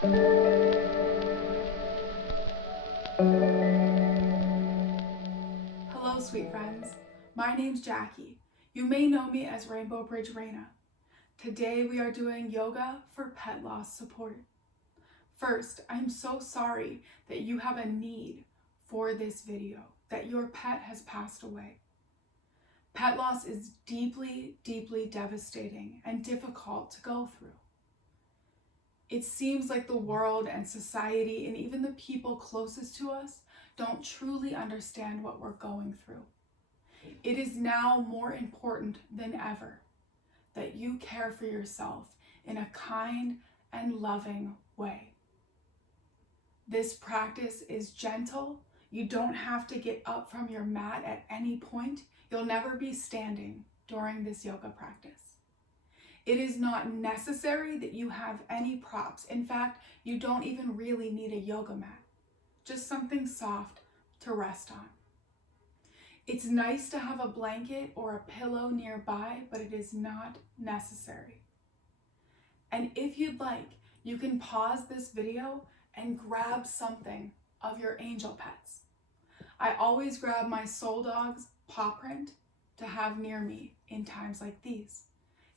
Hello, sweet friends. My name's Jackie. You may know me as Rainbow Bridge Raina. Today we are doing yoga for pet loss support. First, I'm so sorry that you have a need for this video, that your pet has passed away. Pet loss is deeply, deeply devastating and difficult to go through. It seems like the world and society and even the people closest to us don't truly understand what we're going through. It is now more important than ever that you care for yourself in a kind and loving way. This practice is gentle. You don't have to get up from your mat at any point. You'll never be standing during this yoga practice. It is not necessary that you have any props. In fact, you don't even really need a yoga mat, just something soft to rest on. It's nice to have a blanket or a pillow nearby, but it is not necessary. And if you'd like, you can pause this video and grab something of your angel pets. I always grab my soul dog's paw print to have near me in times like these.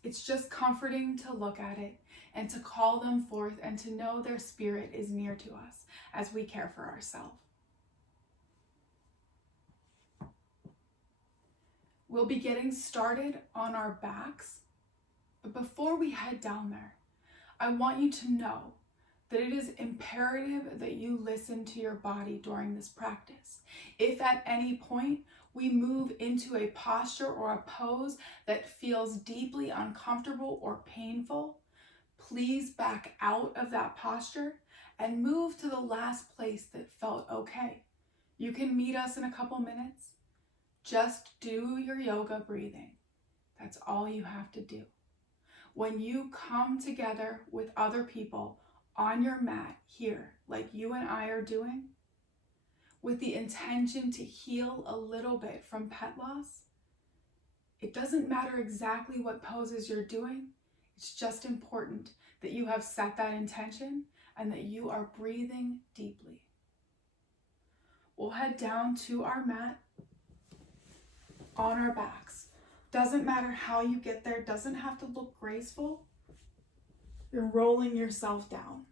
It's just comforting to look at it and to call them forth and to know their spirit is near to us as we care for ourselves. We'll be getting started on our backs, but before we head down there, I want you to know that it is imperative that you listen to your body during this practice. If at any point we move into a posture or a pose that feels deeply uncomfortable or painful, please back out of that posture and move to the last place that felt okay. You can meet us in a couple minutes. Just do your yoga breathing. That's all you have to do. When you come together with other people on your mat here, like you and I are doing, with the intention to heal a little bit from pet loss, it doesn't matter exactly what poses you're doing. It's just important that you have set that intention and that you are breathing deeply. We'll head down to our mat on our backs. Doesn't matter how you get there, doesn't have to look graceful. You're rolling yourself down.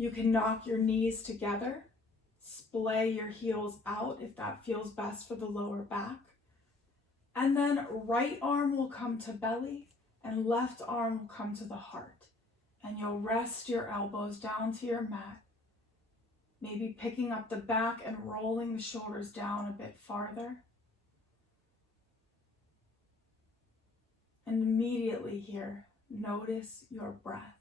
You can knock your knees together, splay your heels out if that feels best for the lower back. And then right arm will come to belly and left arm will come to the heart. And you'll rest your elbows down to your mat, maybe picking up the back and rolling the shoulders down a bit farther. And immediately here, notice your breath.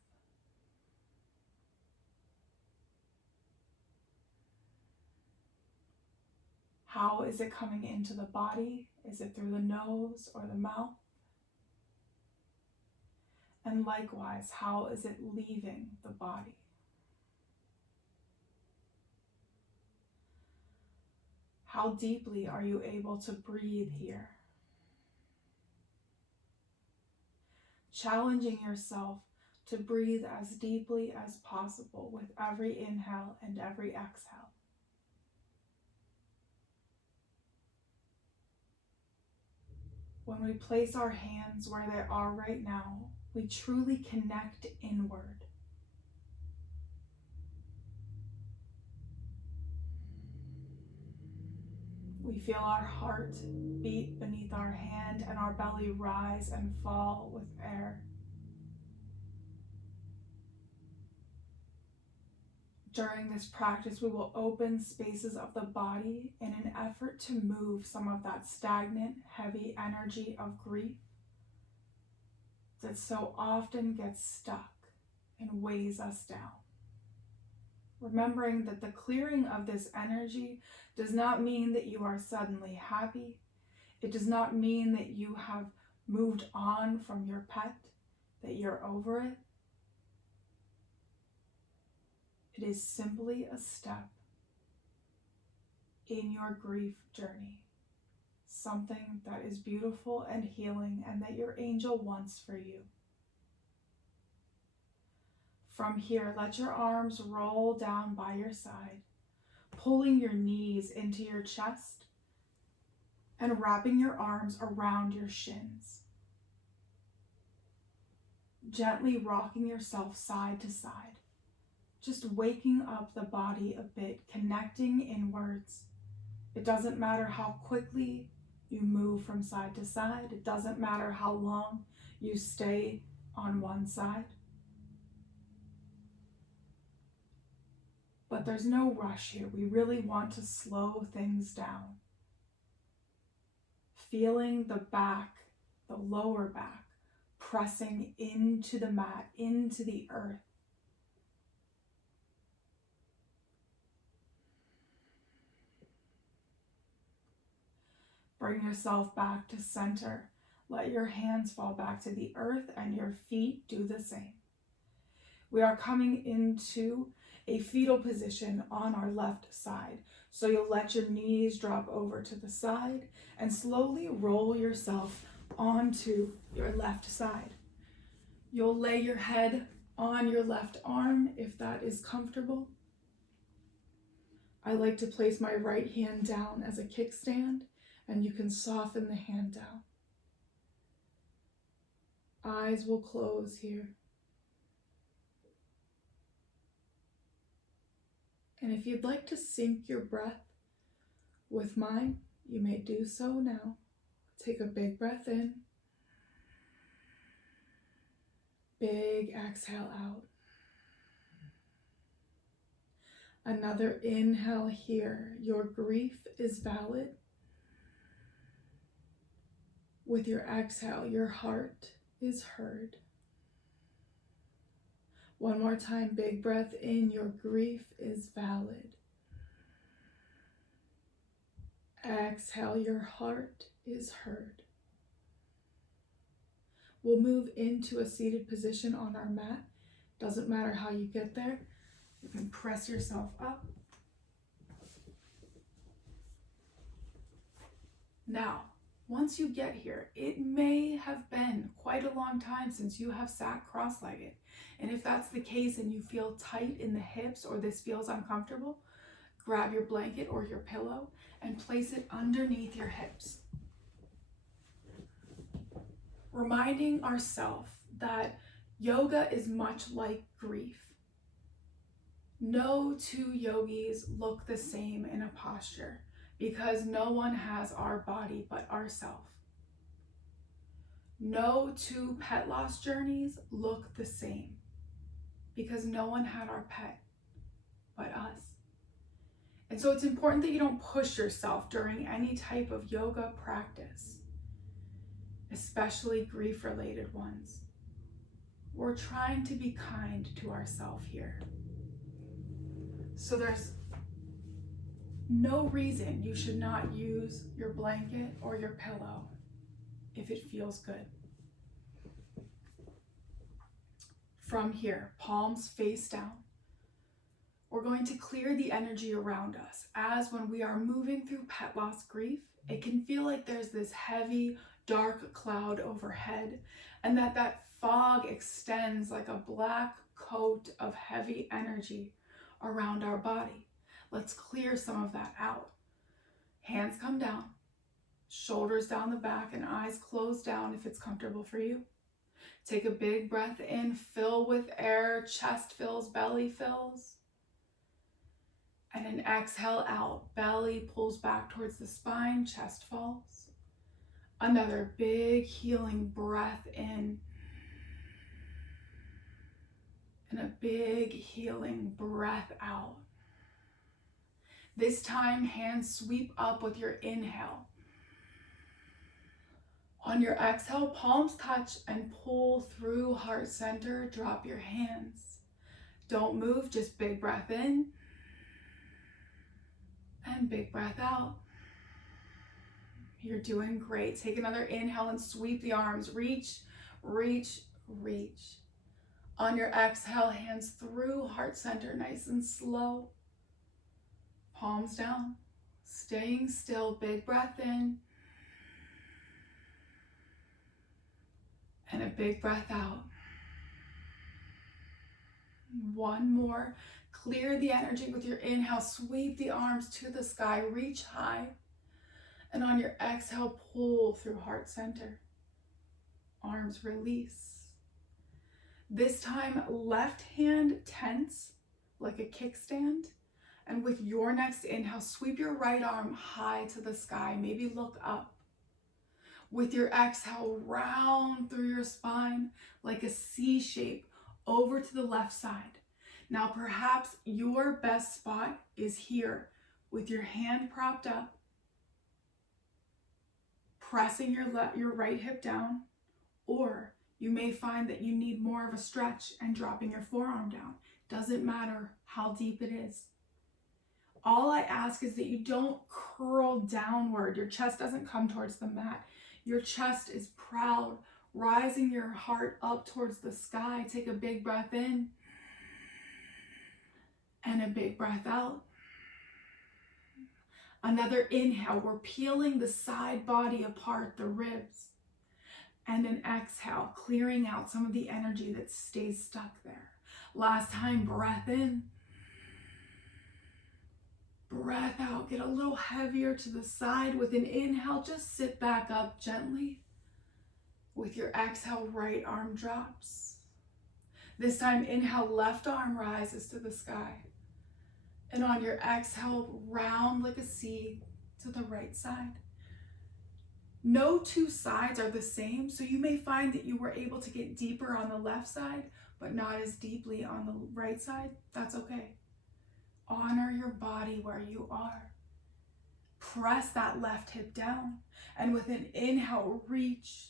How is it coming into the body? Is it through the nose or the mouth? And likewise, how is it leaving the body? How deeply are you able to breathe here? Challenging yourself to breathe as deeply as possible with every inhale and every exhale. When we place our hands where they are right now, we truly connect inward. We feel our heart beat beneath our hand and our belly rise and fall with air. During this practice, we will open spaces of the body in an effort to move some of that stagnant, heavy energy of grief that so often gets stuck and weighs us down. Remembering that the clearing of this energy does not mean that you are suddenly happy. It does not mean that you have moved on from your pet, that you're over it. It is simply a step in your grief journey. something that is beautiful and healing and that your angel wants for you. From here, let your arms roll down by your side, pulling your knees into your chest and wrapping your arms around your shins. Gently rocking yourself side to side, just waking up the body a bit, connecting inwards. It doesn't matter how quickly you move from side to side. It doesn't matter how long you stay on one side. But there's no rush here. We really want to slow things down. Feeling the back, the lower back, pressing into the mat, into the earth. Bring yourself back to center. Let your hands fall back to the earth and your feet do the same. We are coming into a fetal position on our left side. So you'll let your knees drop over to the side and slowly roll yourself onto your left side. You'll lay your head on your left arm if that is comfortable. I like to place my right hand down as a kickstand, and you can soften the hand down. Eyes will close here. And if you'd like to sync your breath with mine, you may do so now. Take a big breath in. Big exhale out. Another inhale here. Your grief is valid. With your exhale, your heart is heard. One more time, big breath in. Your grief is valid. Exhale, your heart is heard. We'll move into a seated position on our mat. Doesn't matter how you get there. You can press yourself up. Now, once you get here, it may have been quite a long time since you have sat cross-legged. And if that's the case and you feel tight in the hips or this feels uncomfortable, grab your blanket or your pillow and place it underneath your hips. Reminding ourselves that yoga is much like grief. No two yogis look the same in a posture because no one has our body but ourselves. No two pet loss journeys look the same because no one had our pet but us. And so it's important that you don't push yourself during any type of yoga practice, especially grief-related ones. We're trying to be kind to ourselves here. So there's no reason you should not use your blanket or your pillow if it feels good. From here, palms face down. We're going to clear the energy around us, as when we are moving through pet loss grief, it can feel like there's this heavy, dark cloud overhead, and that fog extends like a black coat of heavy energy around our body. Let's clear some of that out. Hands come down, shoulders down the back, and eyes closed down if it's comfortable for you. Take a big breath in, fill with air, chest fills, belly fills. And an exhale out, belly pulls back towards the spine, chest falls. Another big healing breath in. And a big healing breath out. This time, hands sweep up with your inhale. On your exhale, palms touch and pull through heart center. Drop your hands. Don't move, just big breath in. And big breath out. You're doing great. Take another inhale and sweep the arms. Reach, reach, reach. On your exhale, hands through heart center, nice and slow. Palms down. Staying still, big breath in. big breath out. One more. Clear the energy with your inhale. Sweep the arms to the sky. Reach high. And on your exhale, pull through heart center. Arms release. This time, left hand tense like a kickstand. And with your next inhale, sweep your right arm high to the sky. Maybe look up. With your exhale, round through your spine like a C shape over to the left side. Now, perhaps your best spot is here with your hand propped up, pressing your right hip down, or you may find that you need more of a stretch and dropping your forearm down. Doesn't matter how deep it is. All I ask is that you don't curl downward. Your chest doesn't come towards the mat. Your chest is proud, rising your heart up towards the sky. Take a big breath in and a big breath out. Another inhale, we're peeling the side body apart, the ribs. And an exhale, clearing out some of the energy that stays stuck there. Last time, breath in. Breath out, get a little heavier to the side. With an inhale, just sit back up gently. With your exhale, right arm drops. This time, inhale, left arm rises to the sky. And on your exhale, round like a C to the right side. No two sides are the same, so you may find that you were able to get deeper on the left side, but not as deeply on the right side. That's okay. Honor your body where you are. Press that left hip down, and with an inhale, reach.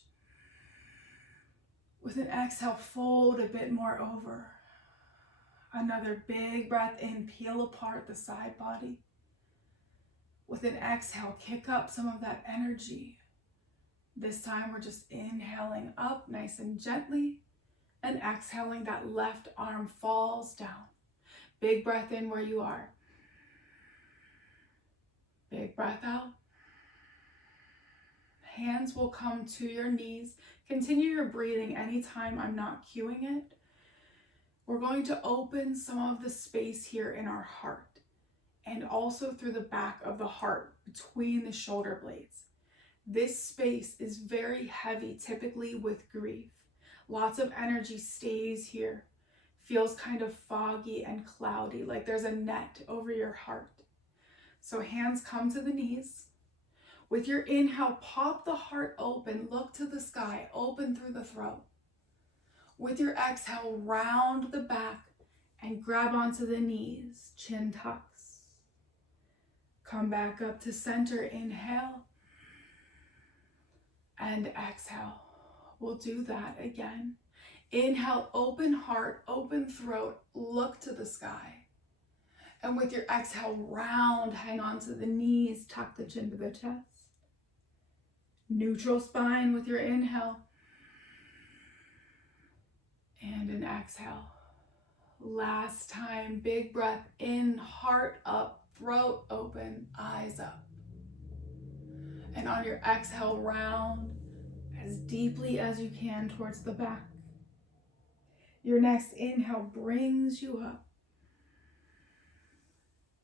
With an exhale, fold a bit more over. Another big breath in, peel apart the side body. With an exhale, kick up some of that energy. This time we're just inhaling up nice and gently, and exhaling, that left arm falls down. Big breath in where you are. Big breath out. Hands will come to your knees. Continue your breathing anytime I'm not cueing it. We're going to open some of the space here in our heart, and also through the back of the heart between the shoulder blades. This space is very heavy, typically with grief. Lots of energy stays here. Feels kind of foggy and cloudy, like there's a net over your heart. So hands come to the knees. With your inhale, pop the heart open, look to the sky, open through the throat. With your exhale, round the back and grab onto the knees, chin tucks. Come back up to center, inhale and exhale. We'll do that again. Inhale, open heart, open throat, look to the sky. And with your exhale, round, hang on to the knees, tuck the chin to the chest. Neutral spine with your inhale. And an exhale. Last time, big breath in, heart up, throat open, eyes up. And on your exhale, round as deeply as you can towards the back. Your next inhale brings you up.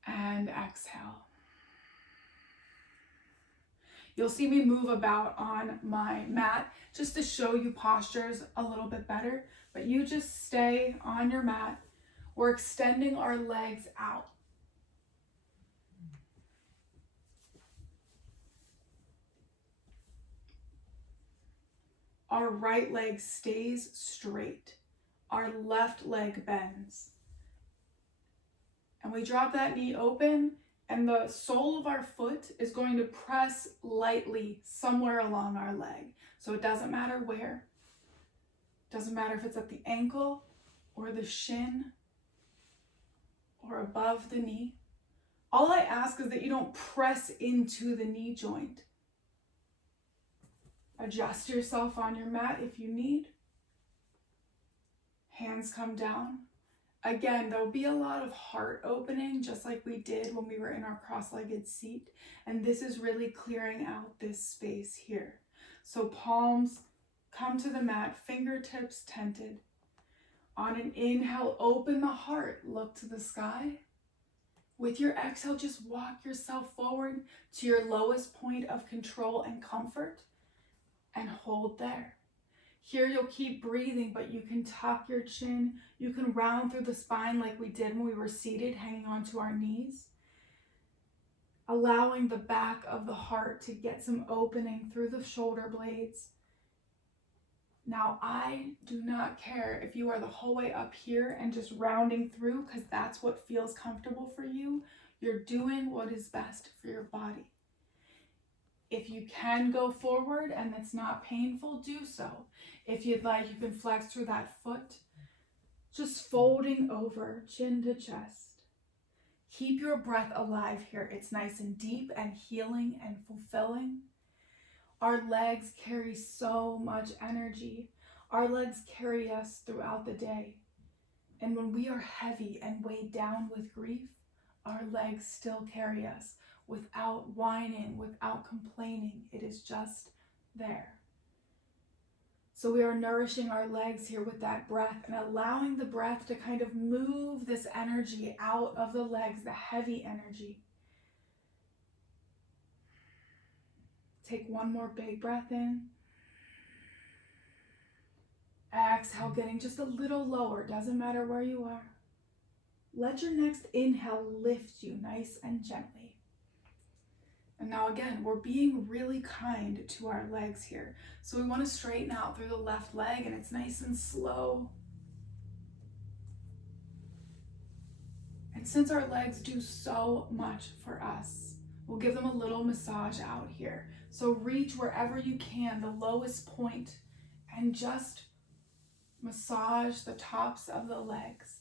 And exhale. You'll see me move about on my mat just to show you postures a little bit better, but you just stay on your mat. We're extending our legs out. Our right leg stays straight. Our left leg bends. And we drop that knee open, and the sole of our foot is going to press lightly somewhere along our leg. So it doesn't matter where. It doesn't matter if it's at the ankle or the shin or above the knee. All I ask is that you don't press into the knee joint. Adjust yourself on your mat if you need. Hands come down. Again, there'll be a lot of heart opening, just like we did when we were in our cross-legged seat. And this is really clearing out this space here. So palms come to the mat, fingertips tented. On an inhale, open the heart, look to the sky. With your exhale, just walk yourself forward to your lowest point of control and comfort and hold there. Here you'll keep breathing, but you can tuck your chin. You can round through the spine like we did when we were seated, hanging onto our knees. Allowing the back of the heart to get some opening through the shoulder blades. Now, I do not care if you are the whole way up here and just rounding through, because that's what feels comfortable for you. You're doing what is best for your body. If you can go forward and it's not painful, do so. If you'd like, you can flex through that foot, just folding over, chin to chest. Keep your breath alive here. It's nice and deep and healing and fulfilling. Our legs carry so much energy. Our legs carry us throughout the day. And when we are heavy and weighed down with grief, our legs still carry us without whining, without complaining. It is just there. So we are nourishing our legs here with that breath and allowing the breath to kind of move this energy out of the legs, the heavy energy. Take one more big breath in. Exhale, getting just a little lower. Doesn't matter where you are. Let your next inhale lift you nice and gently. And now again, we're being really kind to our legs here. So we want to straighten out through the left leg, and it's nice and slow. And since our legs do so much for us, we'll give them a little massage out here. So reach wherever you can, the lowest point, and just massage the tops of the legs.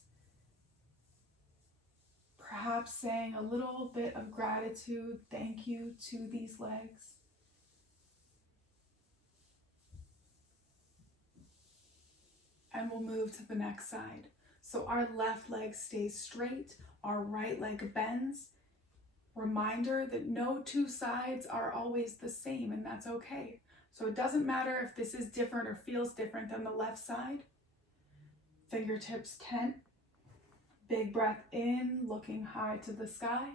Perhaps saying a little bit of gratitude, thank you to these legs. And we'll move to the next side. So our left leg stays straight, our right leg bends. Reminder that no two sides are always the same, and that's okay. So it doesn't matter if this is different or feels different than the left side. Fingertips tent. Big breath in, looking high to the sky.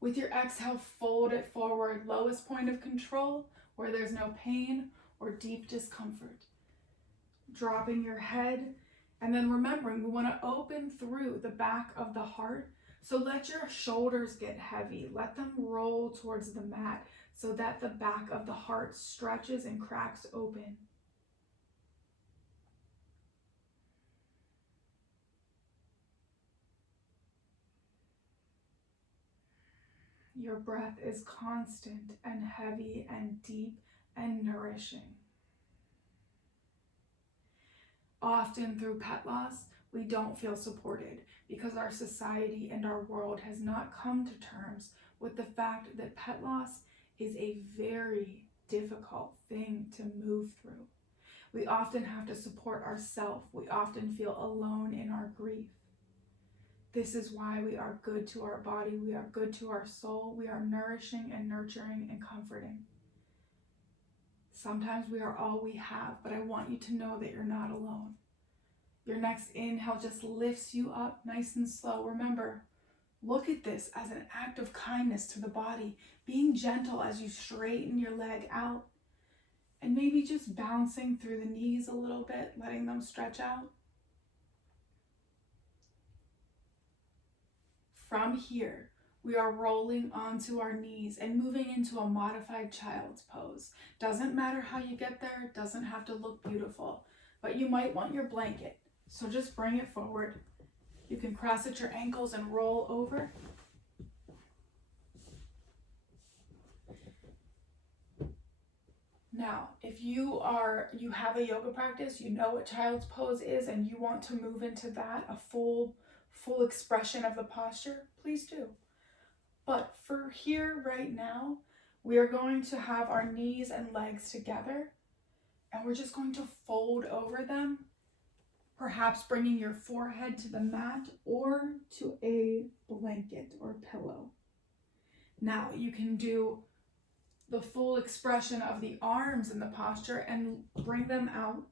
With your exhale, fold it forward, lowest point of control, where there's no pain or deep discomfort. Dropping your head, and then remembering we want to open through the back of the heart. So let your shoulders get heavy. Let them roll towards the mat so that the back of the heart stretches and cracks open. Your breath is constant and heavy and deep and nourishing. Often through pet loss, we don't feel supported because our society and our world has not come to terms with the fact that pet loss is a very difficult thing to move through. We often have to support ourselves. We often feel alone in our grief. This is why we are good to our body. We are good to our soul. We are nourishing and nurturing and comforting. Sometimes we are all we have, but I want you to know that you're not alone. Your next inhale just lifts you up nice and slow. Remember, look at this as an act of kindness to the body, being gentle as you straighten your leg out, and maybe just bouncing through the knees a little bit, letting them stretch out. From here, we are rolling onto our knees and moving into a modified child's pose. Doesn't matter how you get there, it doesn't have to look beautiful, but you might want your blanket. So just bring it forward. You can cross at your ankles and roll over. Now, if you have a yoga practice, you know what child's pose is, and you want to move into that, a full expression of the posture, please do. But for here right now, we are going to have our knees and legs together, and we're just going to fold over them, perhaps bringing your forehead to the mat or to a blanket or pillow. Now you can do the full expression of the arms in the posture and bring them out.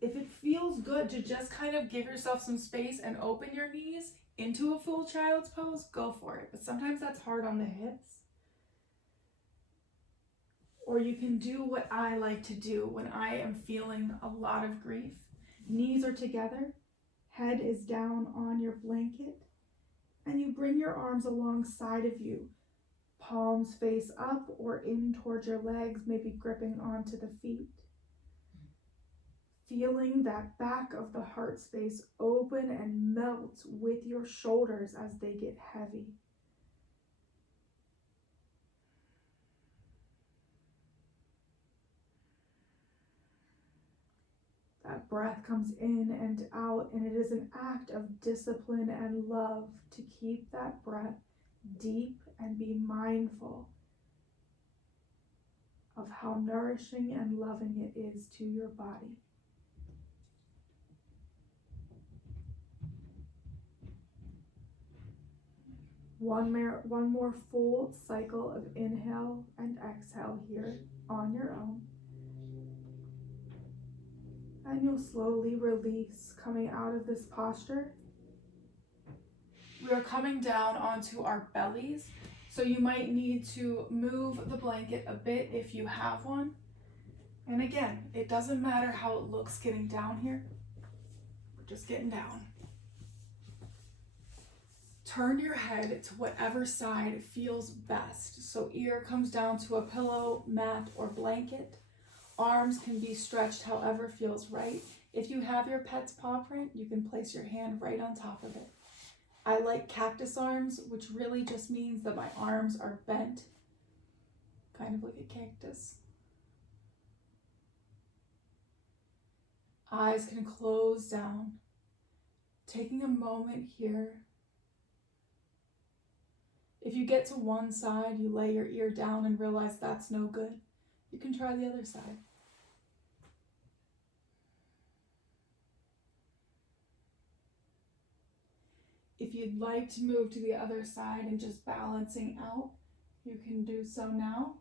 If it feels good to just kind of give yourself some space and open your knees into a full child's pose, go for it. But sometimes that's hard on the hips. Or you can do what I like to do when I am feeling a lot of grief. Knees are together, head is down on your blanket, and you bring your arms alongside of you. Palms face up or in towards your legs, maybe gripping onto the feet. Feeling that back of the heart space open and melt with your shoulders as they get heavy. That breath comes in and out, and it is an act of discipline and love to keep that breath deep and be mindful of how nourishing and loving it is to your body. One more full cycle of inhale and exhale here on your own. And you'll slowly release, coming out of this posture. We are coming down onto our bellies, so you might need to move the blanket a bit if you have one. And again, it doesn't matter how it looks getting down here. We're just getting down. Turn your head to whatever side feels best. So ear comes down to a pillow, mat, or blanket. Arms can be stretched however feels right. If you have your pet's paw print, you can place your hand right on top of it. I like cactus arms, which really just means that my arms are bent, kind of like a cactus. Eyes can close down. Taking a moment here. If you get to one side, you lay your ear down and realize that's no good. You can try the other side. If you'd like to move to the other side and just balancing out, you can do so now.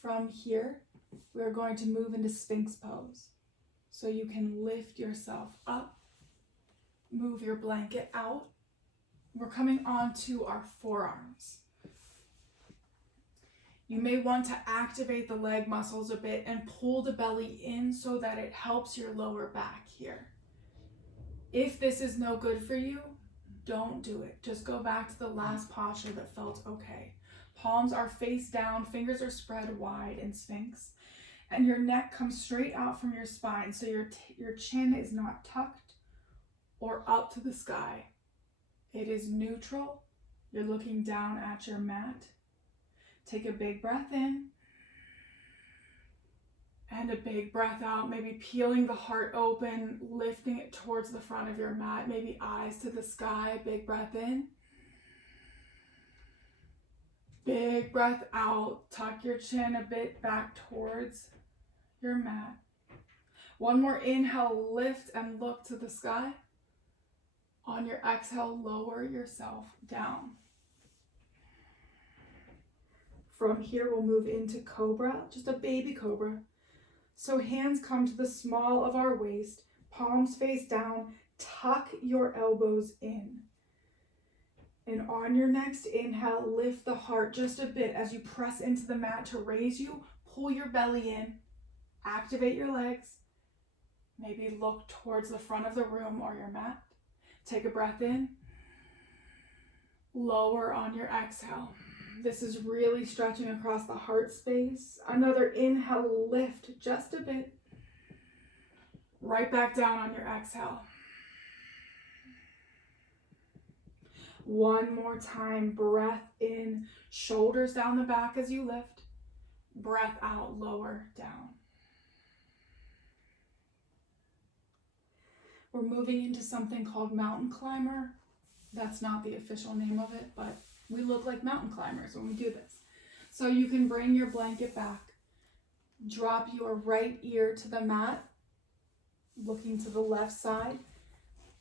From here, we're going to move into Sphinx pose. So you can lift yourself up, move your blanket out. We're coming onto our forearms. You may want to activate the leg muscles a bit and pull the belly in so that it helps your lower back here. If this is no good for you, don't do it. Just go back to the last posture that felt okay. Palms are face down, fingers are spread wide in Sphinx, and your neck comes straight out from your spine, so your chin is not tucked or up to the sky. It is neutral. You're looking down at your mat. Take a big breath in and a big breath out, maybe peeling the heart open, lifting it towards the front of your mat, maybe eyes to the sky. Big breath in. Big breath out. Tuck your chin a bit back towards your mat. One more inhale, lift and look to the sky. On your exhale, lower yourself down. From here, we'll move into cobra, just a baby cobra. So hands come to the small of our waist, palms face down, tuck your elbows in. And on your next inhale, lift the heart just a bit as you press into the mat to raise you. Pull your belly in, activate your legs. Maybe look towards the front of the room or your mat. Take a breath in. Lower on your exhale. This is really stretching across the heart space. Another inhale, lift just a bit. Right back down on your exhale. One more time, breath in, shoulders down the back as you lift. Breath out, lower down. We're moving into something called mountain climber. That's not the official name of it, but we look like mountain climbers when we do this. So you can bring your blanket back. Drop your right ear to the mat, looking to the left side.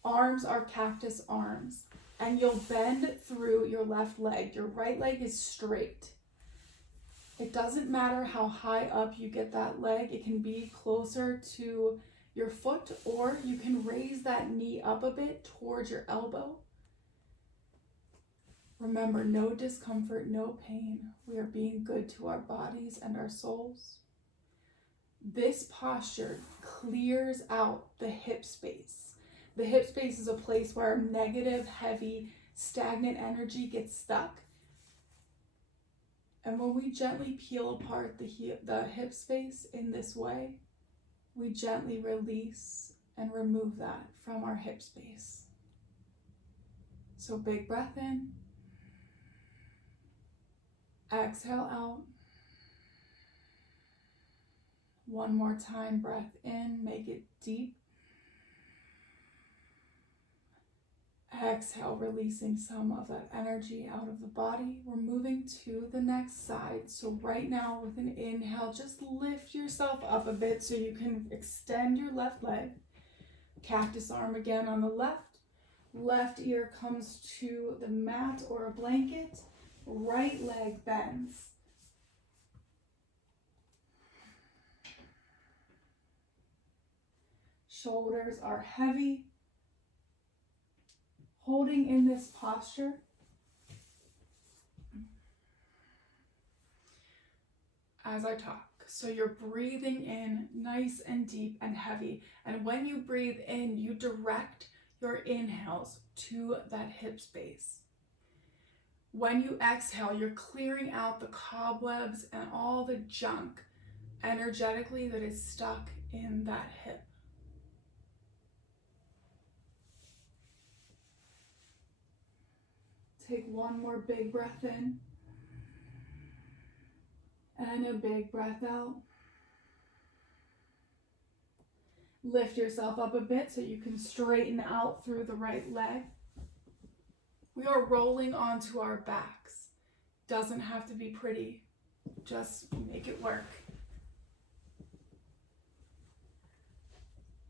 Arms are cactus arms, and you'll bend through your left leg. Your right leg is straight. It doesn't matter how high up you get that leg. It can be closer to your foot, or you can raise that knee up a bit towards your elbow. Remember, no discomfort, no pain. We are being good to our bodies and our souls. This posture clears out the hip space. The hip space is a place where negative, heavy, stagnant energy gets stuck. And when we gently peel apart the hip space in this way, we gently release and remove that from our hip space. So big breath in. Exhale out. One more time, breath in, make it deep. Exhale, releasing some of that energy out of the body. We're moving to the next side. So right now with an inhale, just lift yourself up a bit so you can extend your left leg. Cactus arm again on the left. Left ear comes to the mat or a blanket. Right leg bends. Shoulders are heavy. Holding in this posture. As I talk. So you're breathing in nice and deep and heavy. And when you breathe in, you direct your inhales to that hip space. When you exhale, you're clearing out the cobwebs and all the junk energetically that is stuck in that hip. Take one more big breath in and a big breath out. Lift yourself up a bit so you can straighten out through the right leg. We are rolling onto our backs. Doesn't have to be pretty, just make it work.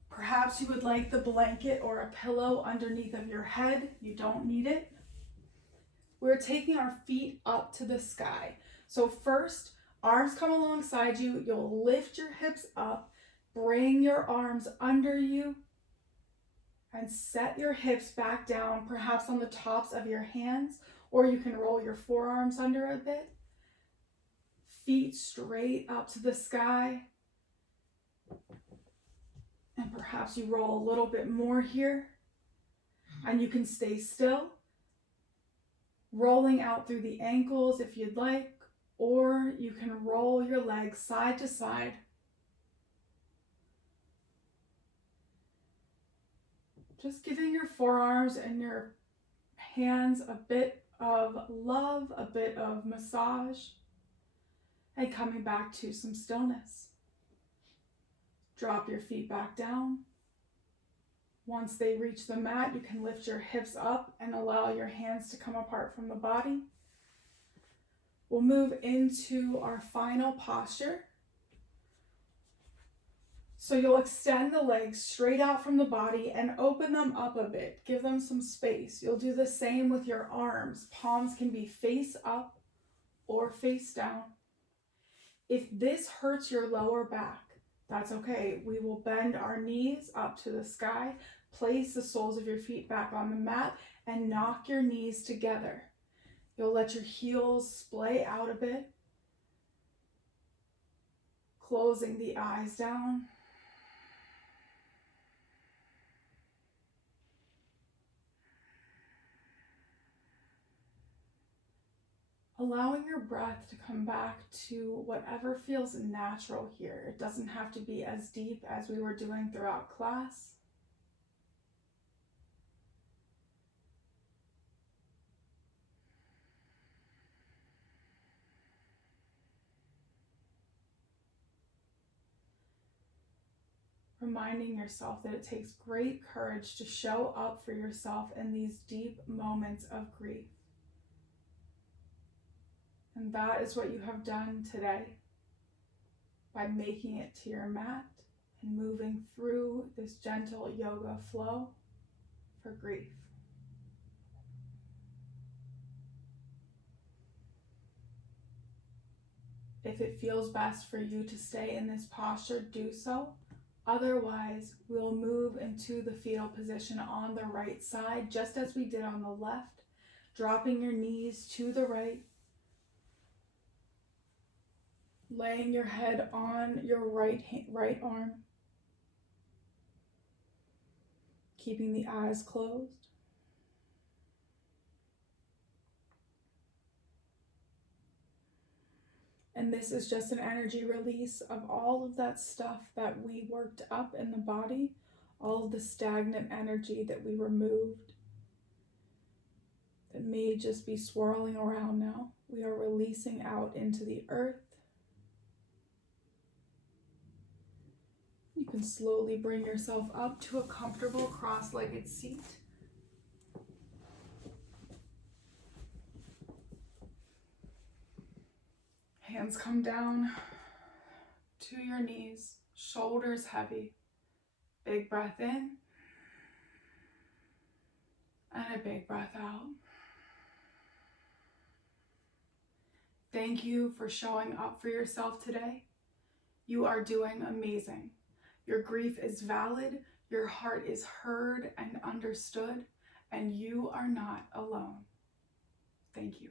Perhaps you would like the blanket or a pillow underneath of your head. You don't need it. We're taking our feet up to the sky. So first, arms come alongside you. You'll lift your hips up, bring your arms under you, and set your hips back down, perhaps on the tops of your hands, or you can roll your forearms under a bit. Feet straight up to the sky. And perhaps you roll a little bit more here, and you can stay still. Rolling out through the ankles if you'd like, or you can roll your legs side to side. Just giving your forearms and your hands a bit of love, a bit of massage, and coming back to some stillness. Drop your feet back down. Once they reach the mat, you can lift your hips up and allow your hands to come apart from the body. We'll move into our final posture. So you'll extend the legs straight out from the body and open them up a bit. Give them some space. You'll do the same with your arms. Palms can be face up or face down. If this hurts your lower back, that's okay. We will bend our knees up to the sky, place the soles of your feet back on the mat, and knock your knees together. You'll let your heels splay out a bit, closing the eyes down. Allowing your breath to come back to whatever feels natural here. It doesn't have to be as deep as we were doing throughout class. Reminding yourself that it takes great courage to show up for yourself in these deep moments of grief. And that is what you have done today by making it to your mat and moving through this gentle yoga flow for grief. If it feels best for you to stay in this posture, do so. Otherwise, we'll move into the fetal position on the right side, just as we did on the left, dropping your knees to the right, laying your head on your right arm, keeping the eyes closed. And this is just an energy release of all of that stuff that we worked up in the body, all of the stagnant energy that we removed that may just be swirling around now. We are releasing out into the earth. You can slowly bring yourself up to a comfortable cross-legged seat. Hands come down to your knees, shoulders heavy. Big breath in and a big breath out. Thank you for showing up for yourself today. You are doing amazing. Your grief is valid, your heart is heard and understood, and you are not alone. Thank you.